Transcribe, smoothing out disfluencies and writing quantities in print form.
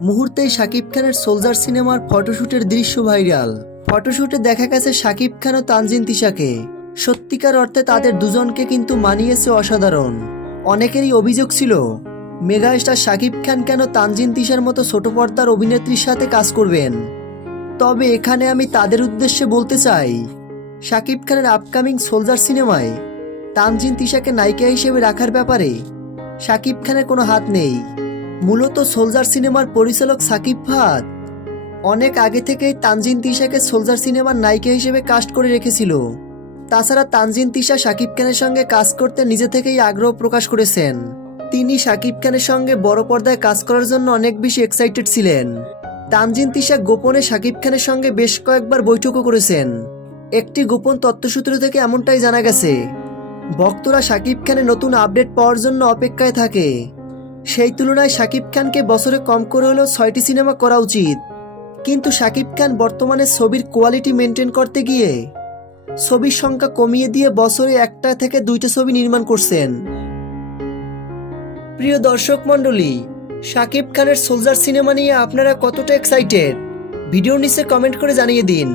মুহূর্তেই শাকিব খানের সোলজার সিনেমার ফটোশুটের দৃশ্য ভাইরাল। ফটোশুটে দেখা গেছে শাকিব খান ও তানজিন তিশাকে। সত্যিকার অর্থে তাদের দুজনকে কিন্তু মানিয়েছে অসাধারণ। অনেকেরই অভিযোগ ছিল মেগা স্টার শাকিব খান কেন তানজিন তিশার মতো ছোট পর্দার অভিনেত্রীর সাথে কাজ করবেন। তবে এখানে আমি তাদের উদ্দেশ্যে বলতে চাই, শাকিব খানের আপকামিং সোলজার সিনেমায় তানজিন তিশাকে নায়িকা হিসেবে রাখার ব্যাপারে শাকিব খানের কোনো হাত নেই। মূলত সোলজার সিনেমার পরিচালক সাকিব ফাহাদ অনেক আগে থেকেই তানজিন তিশাকে সোলজার সিনেমার নায়িকা হিসেবে কাস্ট করে রেখেছিল। তাছাড়া তানজিন তিশা শাকিব খানের সঙ্গে কাজ করতে নিজে থেকেই আগ্রহ প্রকাশ করেছেন। তিনি শাকিব খানের সঙ্গে বড় পর্দায় কাজ করার জন্য অনেক বেশি এক্সাইটেড ছিলেন। তানজিন তিশা গোপনে শাকিব খানের সঙ্গে বেশ কয়েকবার বৈঠকও করেছেন। একটি গোপন তথ্যসূত্র থেকে এমনটাই জানা গেছে, ভক্তরা শাকিব খানের নতুন আপডেট পাওয়ার জন্য অপেক্ষায় থাকে। সেই তুলনায় শাকিব খানকে বছরে কম করে হলেও 6টি সিনেমা করা উচিত। কিন্তু শাকিব খান বর্তমানে ছবির কোয়ালিটি মেনটেন করতে গিয়ে ছবির সংখ্যা কমিয়ে দিয়ে বছরে 1টা থেকে 2টা ছবি নির্মাণ করছেন। প্রিয় দর্শক মণ্ডলী, শাকিব খানের সোলজার সিনেমা নিয়ে আপনারা কতটা এক্সাইটেড ভিডিওর নিচে কমেন্ট করে জানিয়ে দিন।